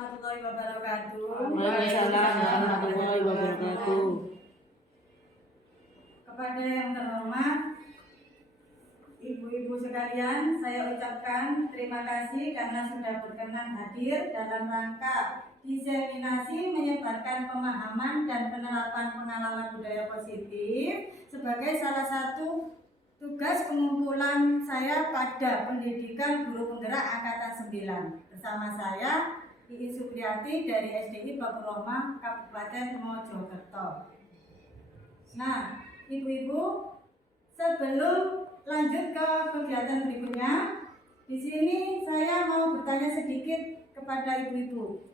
Warahmatullahi wabarakatuh. Waalaikumsalam warahmatullahi wabarakatuh. Kepada yang terhormat ibu-ibu sekalian, saya ucapkan terima kasih karena sudah berkenan hadir dalam rangka diseminasi menyebarkan pemahaman dan penerapan pengalaman budaya positif sebagai salah satu tugas pengumpulan saya pada pendidikan guru penggerak angkatan 9. Bersama saya Iis Supriyati dari SDI Bakur Roma, Kabupaten Mojokerto. Nah, ibu-ibu, sebelum lanjut ke kegiatan berikutnya, di sini saya mau bertanya sedikit kepada ibu-ibu.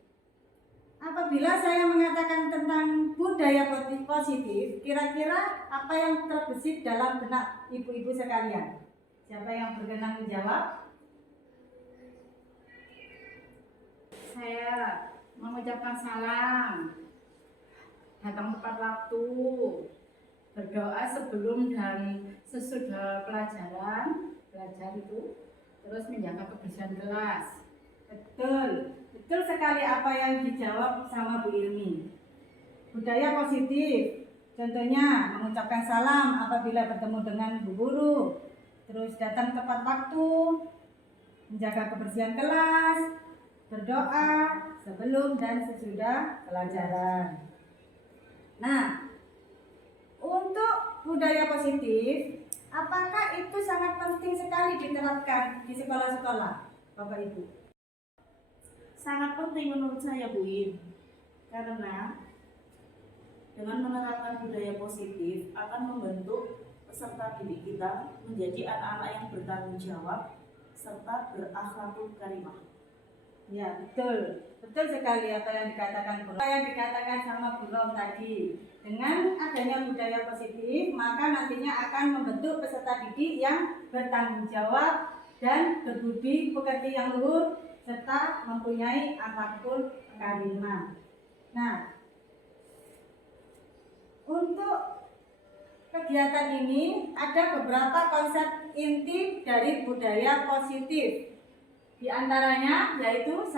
Apabila saya mengatakan tentang budaya positif, kira-kira apa yang terbesit dalam benak ibu-ibu sekalian? Siapa yang berkenan menjawab? Saya mengucapkan salam, datang tepat waktu, berdoa sebelum dan sesudah belajar itu, terus menjaga kebersihan kelas. Betul sekali apa yang dijawab sama Bu Ilmi. Budaya positif, contohnya mengucapkan salam apabila bertemu dengan Bu Guru, terus datang tepat waktu, menjaga kebersihan kelas, berdoa sebelum dan sesudah pelajaran. Nah, untuk budaya positif, apakah itu sangat penting sekali diterapkan di sekolah-sekolah, Bapak Ibu? Sangat penting menurut saya, Bu In, karena dengan menerapkan budaya positif akan membentuk peserta didik kita menjadi anak-anak yang bertanggung jawab serta berakhlakul karimah. Ya, betul sekali apa yang dikatakan Bu. Apa yang dikatakan sama Bu Rom tadi. Dengan adanya budaya positif, maka nantinya akan membentuk peserta didik yang bertanggung jawab dan berbudi pekerti yang luhur serta mempunyai akhlakul karimah. Nah, untuk kegiatan ini ada beberapa konsep inti dari budaya positif. Di antaranya yaitu 1.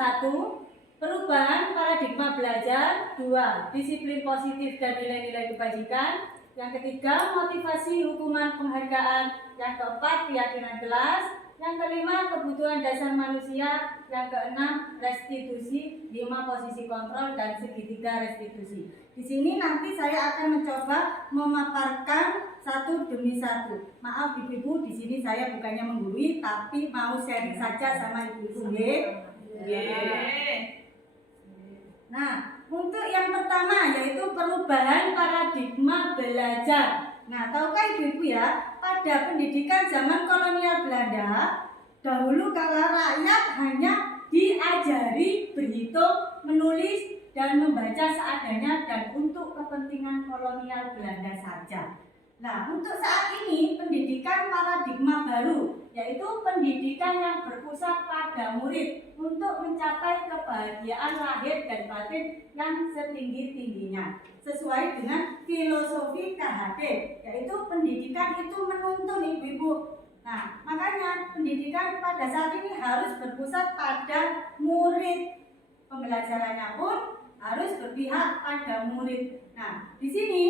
Perubahan paradigma belajar, 2. Disiplin positif dan nilai-nilai kebajikan, yang ketiga motivasi hukuman penghargaan, yang keempat keyakinan kelas, yang kelima kebutuhan dasar manusia, yang keenam restitusi, 5 posisi kontrol dan segitiga restitusi. Di sini nanti saya akan mencoba memaparkan satu demi satu. Maaf ibu-ibu, di sini saya bukannya menggurui, tapi mau sharing saja sama ibu-ibu. Nah, untuk yang pertama yaitu perubahan paradigma belajar. Nah, tahukah ibu-ibu ya, pada pendidikan zaman kolonial Belanda, dahulu kala rakyat hanya diajari berhitung, menulis, dan membaca seadanya dan untuk kepentingan kolonial Belanda saja. Nah, untuk saat ini pendidikan paradigma baru, yaitu pendidikan yang berpusat pada murid untuk mencapai kebahagiaan lahir dan batin yang setinggi-tingginya, sesuai dengan filosofi KHD, yaitu pendidikan itu menuntun ibu-ibu. Nah, makanya pendidikan pada saat ini harus berpusat pada murid. Pembelajarannya pun harus berpihak pada murid. Nah, di sini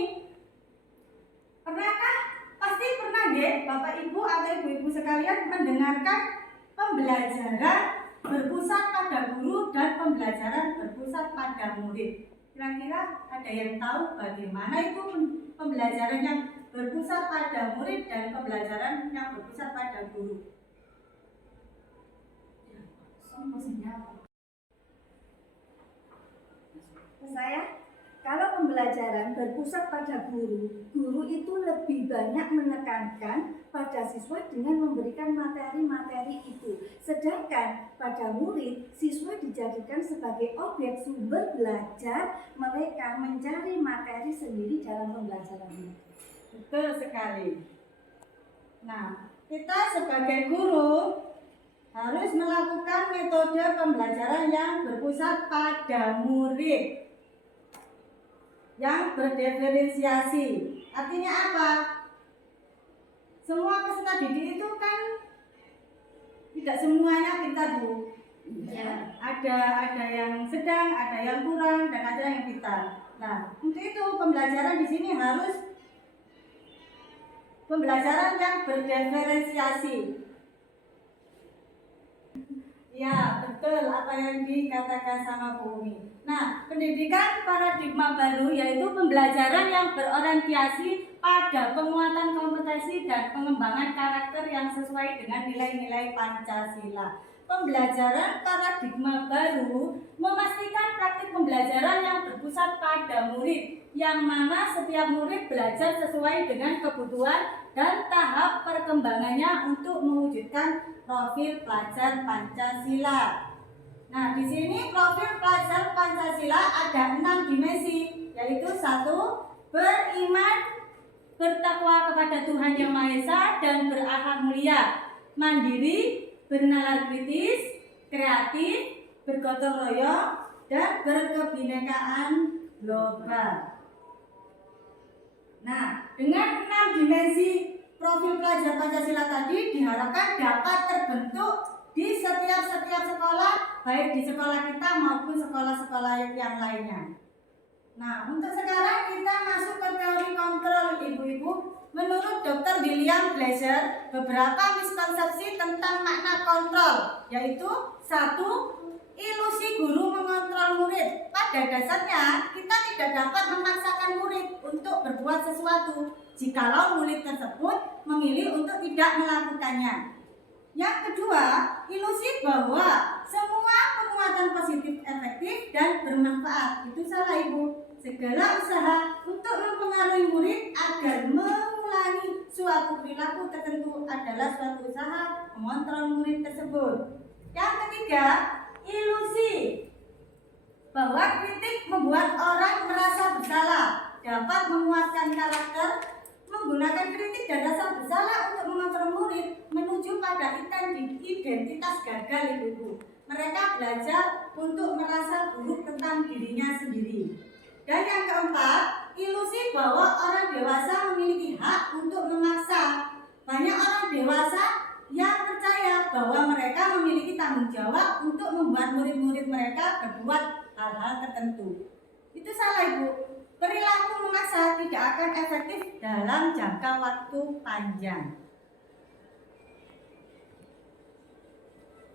pasti pernah deh Bapak Ibu atau Ibu-ibu sekalian mendengarkan pembelajaran berpusat pada guru dan pembelajaran berpusat pada murid. Kira-kira ada yang tahu bagaimana itu pembelajaran yang berpusat pada murid dan pembelajaran yang berpusat pada guru? Saya, kalau pembelajaran berpusat pada guru, guru itu lebih banyak menekankan pada siswa dengan memberikan materi-materi itu. Sedangkan pada murid, siswa dijadikan sebagai objek sumber belajar, mereka mencari materi sendiri dalam pembelajaran. Betul sekali. Nah, kita sebagai guru harus melakukan metode pembelajaran yang berpusat pada murid, yang berdiferensiasi. Artinya apa? Semua peserta didik itu kan tidak semuanya pintar, Bu. Ya, ada yang sedang, ada yang kurang, dan ada yang vital. Nah, untuk itu pembelajaran di sini harus pembelajaran yang berdiferensiasi. Ya, betul apa yang dikatakan sama Bu Umi. Nah, pendidikan paradigma baru yaitu pembelajaran yang berorientasi pada penguatan kompetensi dan pengembangan karakter yang sesuai dengan nilai-nilai Pancasila. Pembelajaran paradigma baru memastikan praktik pembelajaran yang berpusat pada murid, yang mana setiap murid belajar sesuai dengan kebutuhan dan tahap perkembangannya untuk mewujudkan profil pelajar Pancasila. Nah, di sini profil pelajar Pancasila ada 6 dimensi, yaitu 1. Beriman, bertakwa kepada Tuhan Yang Maha Esa dan berakhlak mulia, mandiri, bernalar kritis, kreatif, bergotong royong, dan berkebinekaan global. Nah, dengan 6 dimensi profil pelajar Pancasila tadi diharapkan dapat terbentuk di setiap sekolah, baik di sekolah kita maupun sekolah-sekolah yang lainnya. Nah, untuk sekarang kita masuk ke teori kontrol, ibu-ibu. Menurut Dr. William Glasser, beberapa miskonsepsi tentang makna kontrol, yaitu 1. Ilusi guru mengontrol murid. Pada dasarnya, kita tidak dapat memaksakan murid untuk berbuat sesuatu jikalau murid tersebut memilih untuk tidak melakukannya. Yang kedua, ilusi bahwa semua penguatan positif efektif dan bermanfaat. Itu salah, Ibu. Segala usaha untuk mempengaruhi murid agar mengulangi suatu perilaku tertentu adalah suatu usaha mengontrol murid tersebut. Yang ketiga, ilusi bahwa kritik membuat orang merasa bersalah, dapat menguatkan karakter. Menggunakan kritik dan rasa bersalah untuk mengontrol murid menuju pada identitas gagal, ibu. Mereka belajar untuk merasa buruk tentang dirinya sendiri. Dan yang keempat, ilusi bahwa orang dewasa memiliki hak untuk memaksa. Banyak orang dewasa yang percaya bahwa mereka memiliki tanggung jawab untuk membuat murid-murid mereka berbuat hal-hal tertentu. Itu salah, Ibu. Perilaku memaksa tidak akan efektif dalam jangka waktu panjang.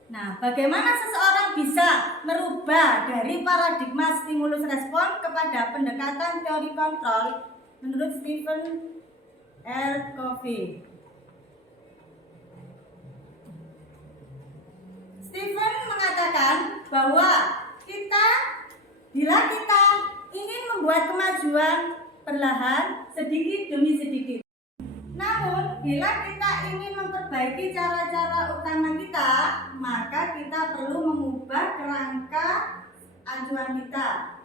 Nah, bagaimana seseorang bisa merubah dari paradigma stimulus respon kepada pendekatan teori kontrol menurut Stephen R. Covey? Stephen mengatakan bahwa bila kita ingin membuat kemajuan perlahan sedikit demi sedikit. Namun, bila kita ingin memperbaiki cara-cara utama kita, maka kita perlu mengubah kerangka acuan kita.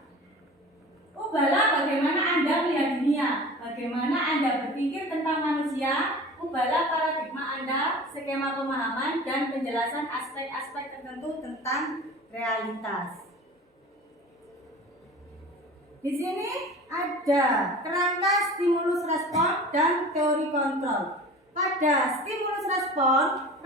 Ubahlah bagaimana Anda melihat dunia, bagaimana Anda berpikir tentang manusia, ubahlah paradigma Anda, skema pemahaman, dan penjelasan aspek-aspek tertentu tentang realitas. Di sini ada kerangka stimulus respon dan teori kontrol. Pada stimulus respon,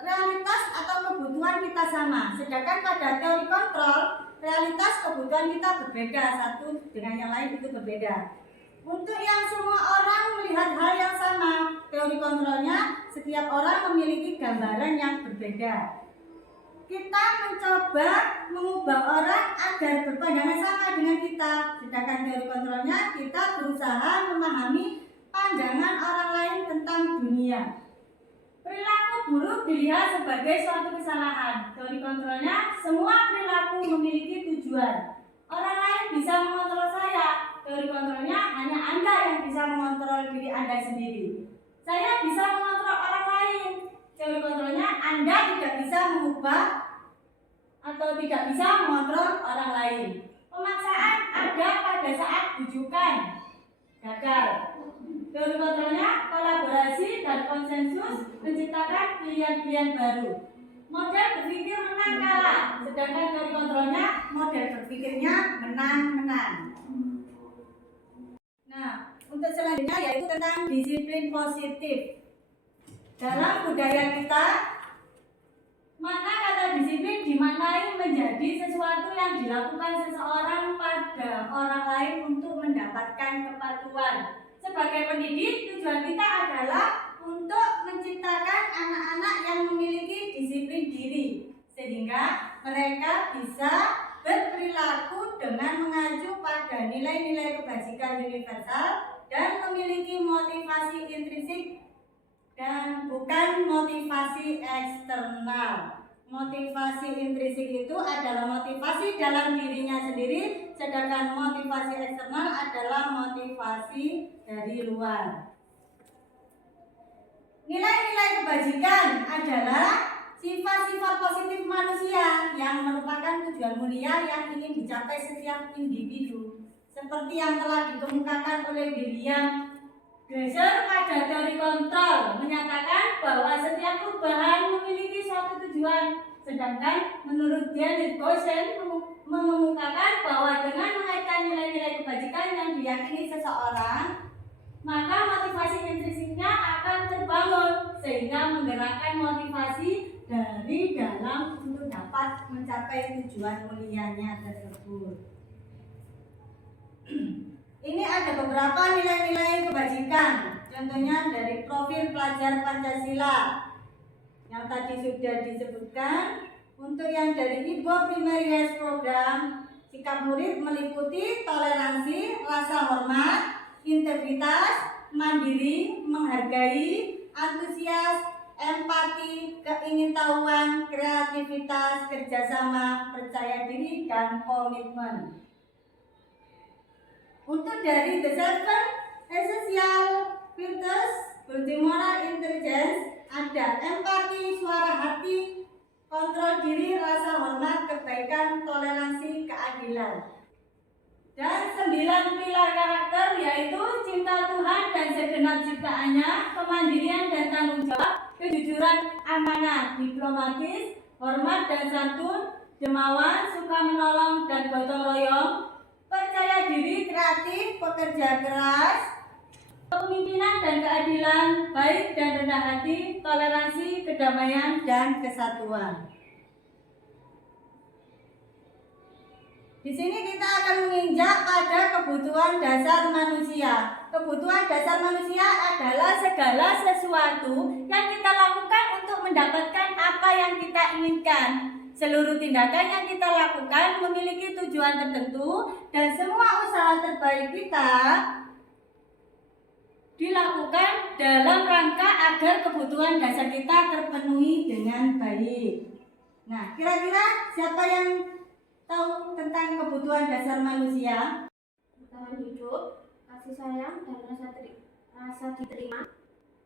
realitas atau kebutuhan kita sama. Sedangkan pada teori kontrol, realitas kebutuhan kita berbeda, satu dengan yang lain itu berbeda. Untuk yang semua orang melihat hal yang sama, teori kontrolnya setiap orang memiliki gambaran yang berbeda. Kita mencoba mengubah orang agar berpandangan sama dengan kita. Sedangkan teori kontrolnya kita berusaha memahami pandangan orang lain tentang dunia. Perilaku buruk dilihat sebagai suatu kesalahan. Teori kontrolnya semua perilaku memiliki tujuan. Orang lain bisa mengontrol saya. Teori kontrolnya hanya Anda yang bisa mengontrol diri Anda sendiri. Saya bisa mengontrol orang lain. Teori kontrolnya Anda tidak bisa mengubah atau tidak bisa mengontrol orang lain. Pemaksaan ada pada saat bujukan gagal. Teori kontrolnya kolaborasi dan konsensus menciptakan pilihan-pilihan baru. Model berpikir menang kalah, sedangkan teori kontrolnya model berpikirnya menang-menang. Nah, untuk selanjutnya yaitu tentang disiplin positif. Dalam budaya kita, Mana kata disiplin dimaknai menjadi sesuatu yang dilakukan seseorang pada orang lain untuk mendapatkan kepatuhan. Sebagai pendidik, tujuan kita adalah untuk menciptakan anak-anak yang memiliki disiplin diri, sehingga mereka bisa berperilaku dengan mengacu pada nilai-nilai kebajikan universal dan memiliki motivasi intrinsik dan bukan motivasi eksternal. Motivasi intrinsik itu adalah motivasi dalam dirinya sendiri, sedangkan motivasi eksternal adalah motivasi dari luar. Nilai-nilai kebajikan adalah sifat-sifat positif manusia yang merupakan tujuan mulia yang ingin dicapai setiap individu. Seperti yang telah dikemukakan oleh William Glasser pada teori kontrol menyatakan bahwa setiap perubahan memiliki suatu tujuan, sedangkan menurut David Bosen mengemukakan bahwa dengan mengaitkan nilai-nilai kebajikan yang diyakini seseorang, maka motivasi intrinsiknya akan terbangun sehingga menggerakkan motivasi dari dalam untuk dapat mencapai tujuan mulianya tersebut. Ini ada beberapa nilai-nilai kebajikan, contohnya dari profil pelajar Pancasila yang tadi sudah disebutkan. Untuk yang dari Ibo Primary Health Program, sikap murid meliputi toleransi, rasa hormat, integritas, mandiri, menghargai, antusias, empati, keingintahuan, kreativitas, kerjasama, percaya diri, dan komitmen. Untuk dari The Seven Essential Virtues Building Moral Intelligence ada empati, suara hati, kontrol diri, rasa hormat, kebaikan, toleransi, keadilan. Dan 9 pilar karakter yaitu cinta Tuhan dan segenap ciptaannya, kemandirian dan tanggung jawab, kejujuran, amanah, diplomatis, hormat dan santun, dermawan, suka menolong dan gotong royong, percaya diri, kreatif, pekerja keras, kepemimpinan dan keadilan, baik dan rendah hati, toleransi, kedamaian, dan kesatuan. Di sini kita akan menginjak pada kebutuhan dasar manusia. Kebutuhan dasar manusia adalah segala sesuatu yang kita lakukan untuk mendapatkan apa yang kita inginkan. Seluruh tindakan yang kita lakukan memiliki tujuan tertentu dan semua usaha terbaik kita dilakukan dalam rangka agar kebutuhan dasar kita terpenuhi dengan baik. Nah, kira-kira siapa yang tahu tentang kebutuhan dasar manusia? Bertahan hidup, kasih sayang dan rasa diterima,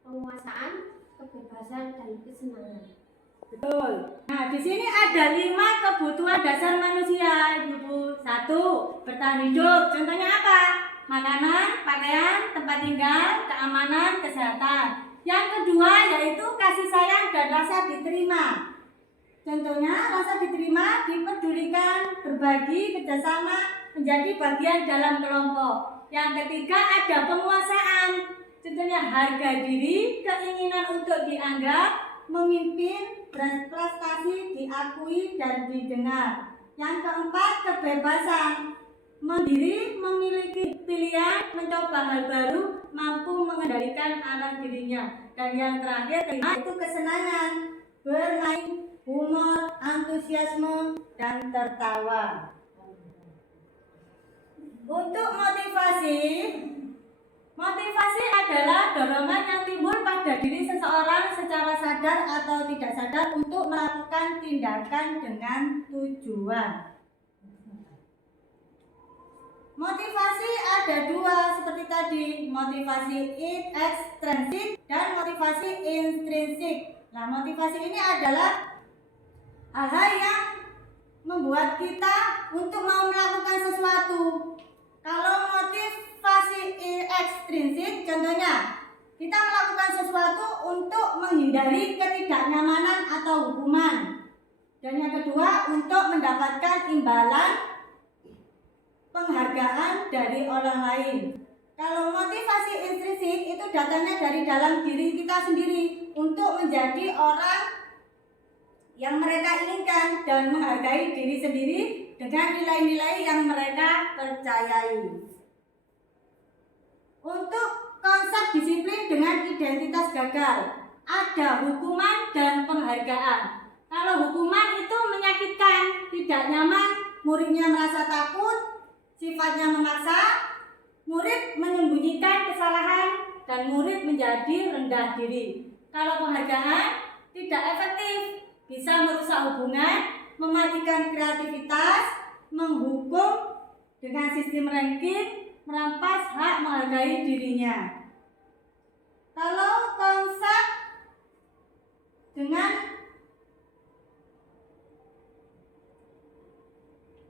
penguasaan, kebebasan dan kesenangan. Betul. Nah, di sini ada 5 kebutuhan dasar manusia, Ibu. 1. Bertahan hidup. Contohnya apa? Makanan, pakaian, tempat tinggal, keamanan, kesehatan. Yang kedua yaitu kasih sayang dan rasa diterima. Contohnya rasa diterima, dipedulikan, berbagi, kerjasama, menjadi bagian dalam kelompok. Yang ketiga ada penguasaan. Contohnya harga diri, keinginan untuk dianggap, memimpin, berprestasi, diakui dan didengar. Yang keempat kebebasan, mandiri, memiliki pilihan, mencoba hal baru, mampu mengendalikan arah dirinya. Dan yang terakhir itu kesenangan, bermain, humor, antusiasme, dan tertawa. Untuk motivasi adalah dorongan yang timbul pada diri seseorang secara sadar atau tidak sadar untuk melakukan tindakan dengan tujuan. Motivasi ada 2 seperti tadi, motivasi ekstrinsik dan motivasi intrinsik. Nah, motivasi ini adalah hal-hal yang membuat kita untuk mau melakukan sesuatu. Kalau motivasi ekstrinsik, contohnya kita melakukan sesuatu untuk menghindari ketidaknyamanan atau hukuman. Dan yang kedua, untuk mendapatkan imbalan penghargaan dari orang lain. Kalau motivasi intrinsik itu datangnya dari dalam diri kita sendiri untuk menjadi orang yang mereka inginkan dan menghargai diri sendiri dengan nilai-nilai yang mereka percayai. Untuk konsep disiplin dengan identitas gagal, ada hukuman dan penghargaan. Kalau hukuman itu menyakitkan, tidak nyaman, muridnya merasa takut, sifatnya memaksa, murid menyembunyikan kesalahan, dan murid menjadi rendah diri. Kalau penghargaan tidak efektif, bisa merusak hubungan, mematikan kreativitas, menghukum dengan sistem ranking, merampas hak menghargai dirinya. Kalau konsep dengan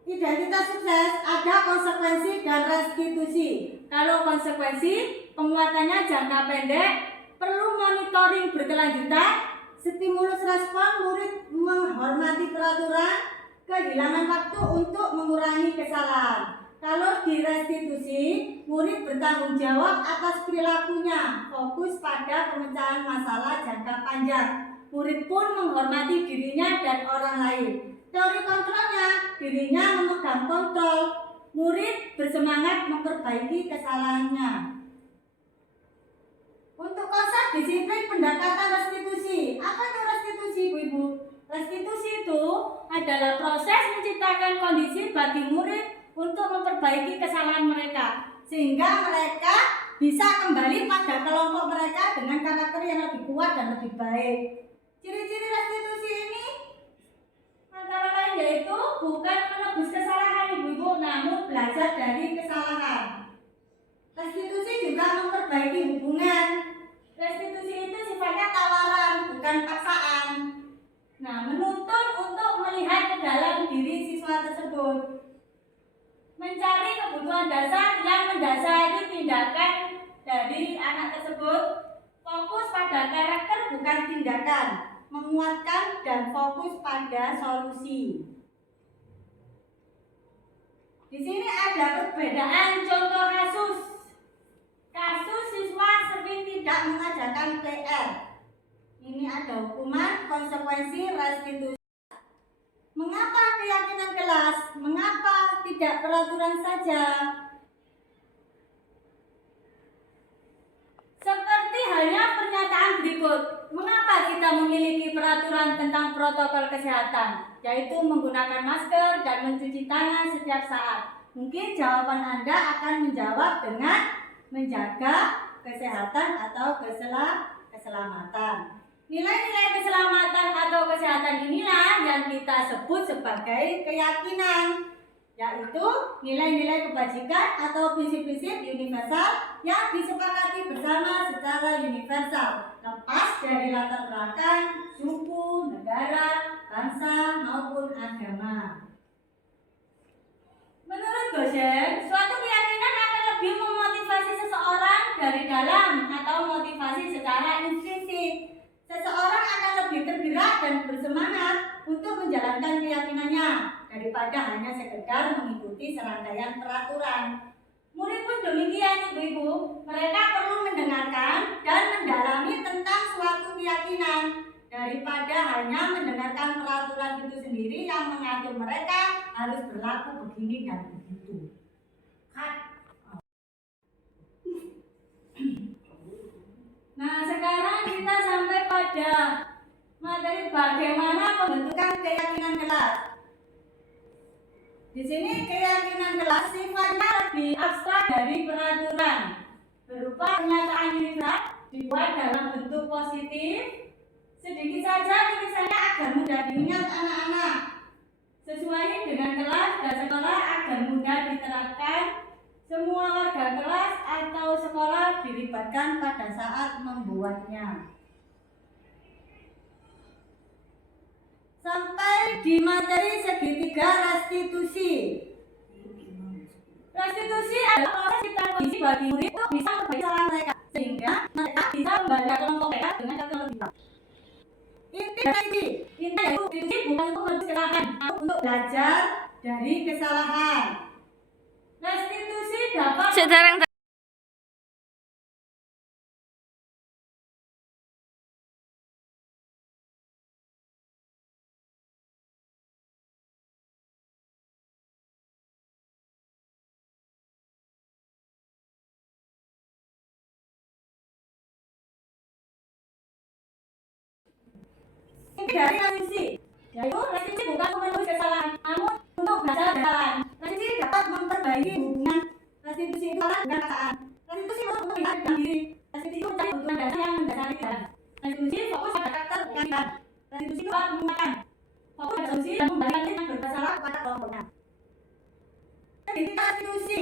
identitas sukses, ada konsekuensi dan restitusi. Kalau konsekuensi, penguatannya jangka pendek, perlu monitoring berkelanjutan, stimulus respon, murid menghormati peraturan, kehilangan waktu untuk mengurangi kesalahan. Kalau di restitusi, murid bertanggung jawab atas perilakunya, fokus pada pemecahan masalah jangka panjang. Murid pun menghormati dirinya dan orang lain. Teori kontrolnya, dirinya memegang kontrol, murid bersemangat memperbaiki kesalahannya. Untuk konsep disiplin pendekatan restitusi, apa itu restitusi, Ibu-ibu? Restitusi itu adalah proses menciptakan kondisi bagi murid untuk memperbaiki kesalahan mereka, sehingga mereka bisa kembali pada kelompok mereka dengan karakter yang lebih kuat dan lebih baik. Ciri-ciri restitusi ini antara lain yaitu bukan menebus kesalahan, Ibu-ibu, namun belajar dari kesalahan. Restitusi juga memperbaiki hubungan. Restitusi itu sifatnya tawaran, bukan paksaan. Nah, menuntun untuk melihat ke dalam diri siswa tersebut. Mencari kebutuhan dasar yang mendasari tindakan dari anak tersebut. Fokus pada karakter bukan tindakan. Menguatkan dan fokus pada solusi. Di sini ada perbedaan contoh kasus. Kasus siswa sering tidak mengerjakan PR. Ini ada hukuman, konsekuensi, restitusi. Mengapa keyakinan kelas? Mengapa tidak peraturan saja? Seperti halnya pernyataan berikut. Mengapa kita memiliki peraturan tentang protokol kesehatan, yaitu menggunakan masker dan mencuci tangan setiap saat? Mungkin jawaban Anda akan menjawab dengan menjaga kesehatan atau keselamatan. Nilai-nilai keselamatan atau kesehatan inilah yang kita sebut sebagai keyakinan, yaitu nilai-nilai kebajikan atau prinsip-prinsip universal yang disepakati bersama secara universal, lepas dari latar belakang, suku, negara, bangsa, maupun agama. Menurut dosen, suatu keyakinan akan lebih memotivasi seseorang dari dalam atau motivasi secara intrinsik. Seseorang akan lebih tergerak dan bersemangat untuk menjalankan keyakinannya daripada hanya sekedar mengikuti serangkaian peraturan. Murid pun demikian, Ibu-ibu. Mereka perlu mendengarkan dan mendalami tentang suatu keyakinan daripada hanya mendengarkan peraturan itu sendiri yang mengatur mereka harus berlaku begini dan begitu. Nah, sekarang kita sampai pada materi bagaimana pembentukan keyakinan kelas. Di sini keyakinan kelas sifatnya lebih abstrak dari peraturan, berupa pernyataan universal dibuat dalam bentuk positif. Sedikit saja tulisannya agar mudah diingat anak-anak, sesuai dengan kelas dan sekolah agar mudah diterapkan. Semua warga kelas atau sekolah dilibatkan pada saat membuatnya. Sampai di materi segitiga restitusi. Restitusi adalah proses ciptaan kondisi bagi murid untuk bisa memperbaiki kesalahan mereka, sehingga mereka bisa membantu kelompok mereka dengan cara lebih baik. Inti yaitu restitusi bukan untuk menebus kesalahan, namun untuk belajar dari kesalahan. Restitusi dapat dari restitusi, yaitu restitusi bukan memenuhi kesalahan, namun untuk belajar jalan. Restitusi dapat memperbaiki hubungan. Restitusi itu adalah bukan paksaan. Restitusi untuk melihat dalam diri. Restitusi itu mencari kebutuhan dasar yang mendasari jalan. Restitusi fokus pada karakter keadilan. Restitusi itu dapat menggunakan fokus pada solusi dan membalikan yang bermasalah kepada kelompoknya. Identitas restitusi,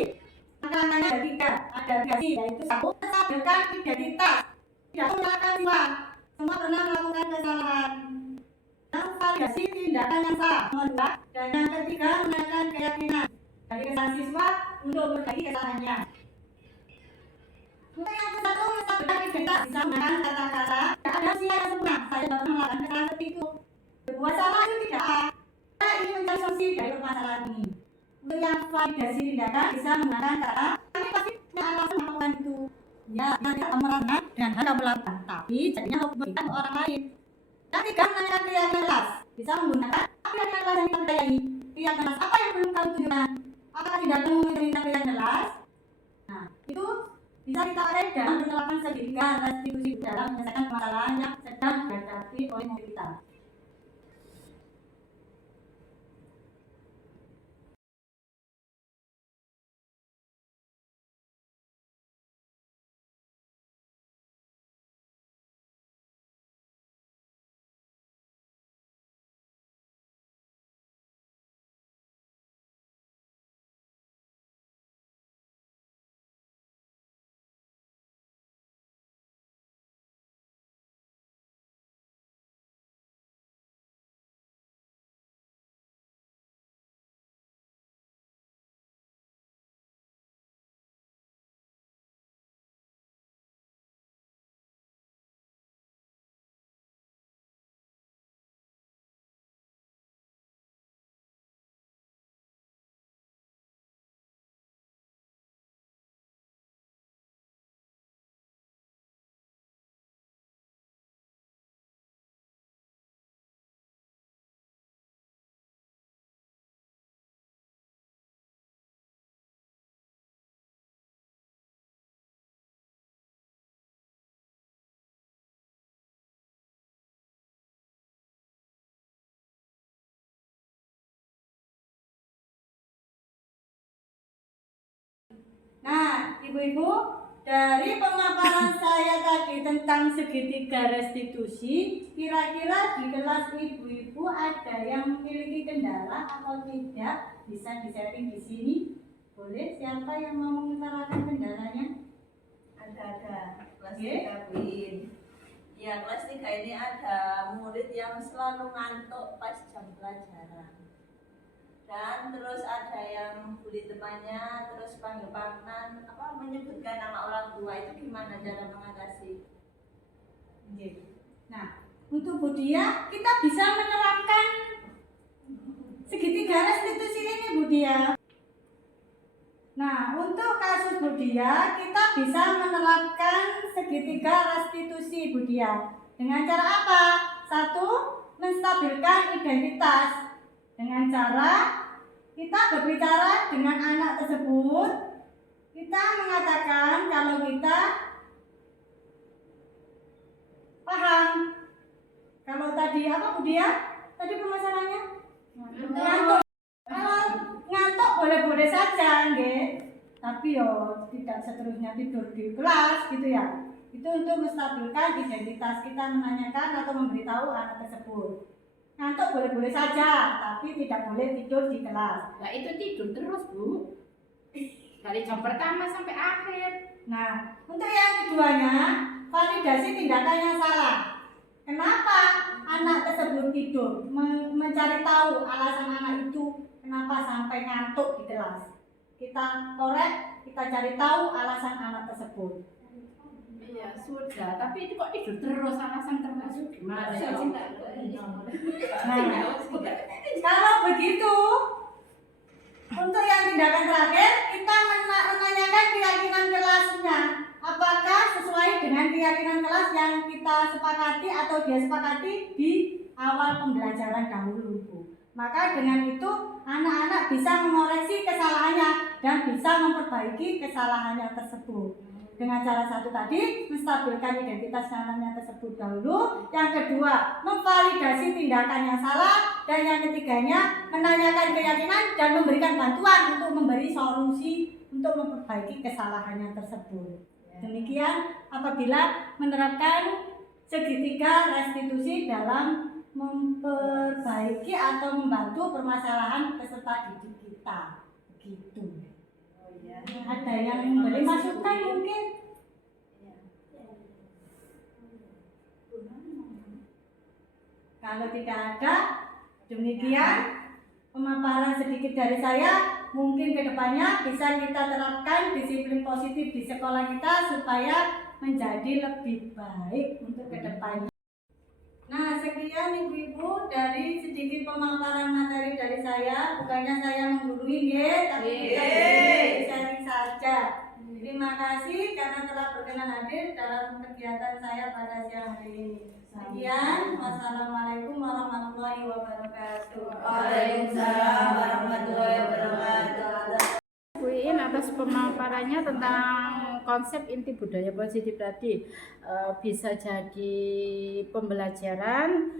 angka-angkanya ada 3, ada gasi, yaitu 1. Menstabilkan identitas, tidak menyalahkan siswa, semua pernah melakukan kesalahan. Yang validasi tindakan yang salah. Nomor 2, dan yang ketiga menaikkan keyakinan dari kesalahan siswa untuk memperbaiki kesalahannya. Untuk yang ke-1, menstabilkan identitas, bisa menggunakan kata-kata tidak ada manusia yang sempurna. Saya dapat melakukan kesalahan seperti itu. Berbuat salah itu tidak A. Saya ingin mencari solusi dari permasalahan ini. Untuk yang validasi tindakan bisa menggunakan kata kami pasti punya alasan melakukan itu. Ya, tidak merangkap dengan hal yang melakukan, tapi jadinya memberikan ke orang lain. Yang 3, menanyakan keyakinan kelas, bisa menggunakan apa yang kelas yang kita percayai. Keyakinan kelas apa yang belum kamu tunjukkan? Apakah tidak perlu meminta keyakinan kelas? Nah, itu bisa kita pakai dalam penerapan segitiga restitusi dalam menyelesaikan permasalahan yang sedang dihadapi oleh murid kita. Nah, ibu-ibu, dari pemaparan saya tadi tentang segitiga restitusi, kira-kira di kelas ibu-ibu ada yang memiliki kendala atau tidak? Bisa di-sharing di sini. Boleh, siapa yang mau mengutarakan kendalanya? Ada kelas Oke. 3 Buin. Ya, kelas 3 ini ada murid yang selalu ngantuk pas jam pelajaran. Dan terus ada yang bully temannya, terus panggil-panggilan, menyebutkan nama orang tua. Itu gimana cara mengatasi? Oke. Nah, untuk Budia kita bisa menerapkan segitiga restitusi ini, Budia. Nah, untuk kasus Budia kita bisa menerapkan segitiga restitusi, Budia. Dengan cara apa? 1, menstabilkan identitas. Dengan cara kita berbicara dengan anak tersebut, kita mengatakan kalau kita paham. Kalau tadi apa, Budia? Tadi permasalahannya? Ngantuk. Kalau ngantuk boleh-boleh saja, nggih. Tapi yo tidak seterusnya tidur di kelas gitu ya. Itu untuk menstabilkan identitas, kita menanyakan atau memberitahu anak tersebut. Ngantuk boleh-boleh saja, tapi tidak boleh tidur di kelas. Nah itu tidur terus Bu, dari jam pertama sampai akhir. Nah, untuk yang keduanya, validasi tindakan yang salah. Kenapa anak tersebut tidur? Mencari tahu alasan anak itu kenapa sampai ngantuk di kelas. Kita korek, kita cari tahu alasan anak tersebut. Iya sudah, tapi itu kok tidur terus, alasan termasuk gimana ya? Nah, kalau begitu, untuk yang tindakan terakhir, kita menanyakan keyakinan kelasnya. Apakah sesuai dengan keyakinan kelas yang kita sepakati atau dia sepakati di awal pembelajaran dahulu, Bu. Maka dengan itu, anak-anak bisa mengoreksi kesalahannya dan bisa memperbaiki kesalahannya tersebut. Dengan cara satu tadi, menstabilkan identitas namanya tersebut dahulu. Yang kedua, memvalidasi tindakan yang salah. Dan yang ketiganya, menanyakan keyakinan dan memberikan bantuan untuk memberi solusi untuk memperbaiki kesalahannya tersebut. Demikian apabila menerapkan segitiga restitusi dalam memperbaiki atau membantu permasalahan peserta didik kita. Begitu. Ada yang memberi masukan mungkin? Kalau tidak ada, demikian pemaparan sedikit dari saya. Mungkin kedepannya bisa kita terapkan disiplin positif di sekolah kita supaya menjadi lebih baik untuk kedepannya. Nah, sekian ibu-ibu dari sedikit pemaparan materi dari saya. Bukannya saya menggurui, tapi kita sharing saja. Terima kasih karena telah berkenan hadir dalam kegiatan saya pada siang hari ini. Sekian, wassalamualaikum warahmatullahi wabarakatuh. Waalaikumsalam warahmatullahi wabarakatuh. Bu Iin atas pemaparannya tentang konsep inti budaya positif tadi. Bisa jadi pembelajaran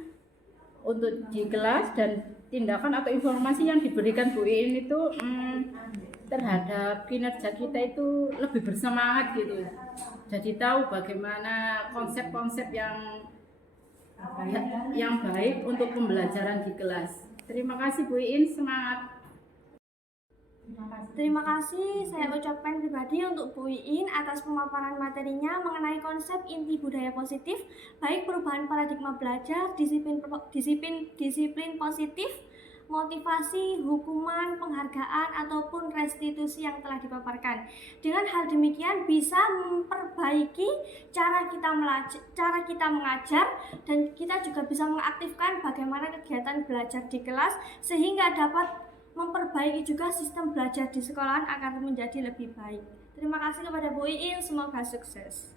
untuk di kelas dan tindakan atau informasi yang diberikan Bu Iin itu terhadap kinerja kita itu lebih bersemangat gitu. Jadi tahu bagaimana konsep-konsep yang baik untuk pembelajaran di kelas. Terima kasih Bu Iin, semangat. Terima kasih saya ucapkan pribadi untuk Bu Iin atas pemaparan materinya mengenai konsep inti budaya positif, baik perubahan paradigma belajar, disiplin positif, motivasi, hukuman, penghargaan, ataupun restitusi yang telah dipaparkan. Dengan hal demikian bisa memperbaiki cara kita mengajar, dan kita juga bisa mengaktifkan bagaimana kegiatan belajar di kelas sehingga dapat memperbaiki juga sistem belajar di sekolahan agar menjadi lebih baik. Terima kasih kepada Bu Iin, semoga sukses.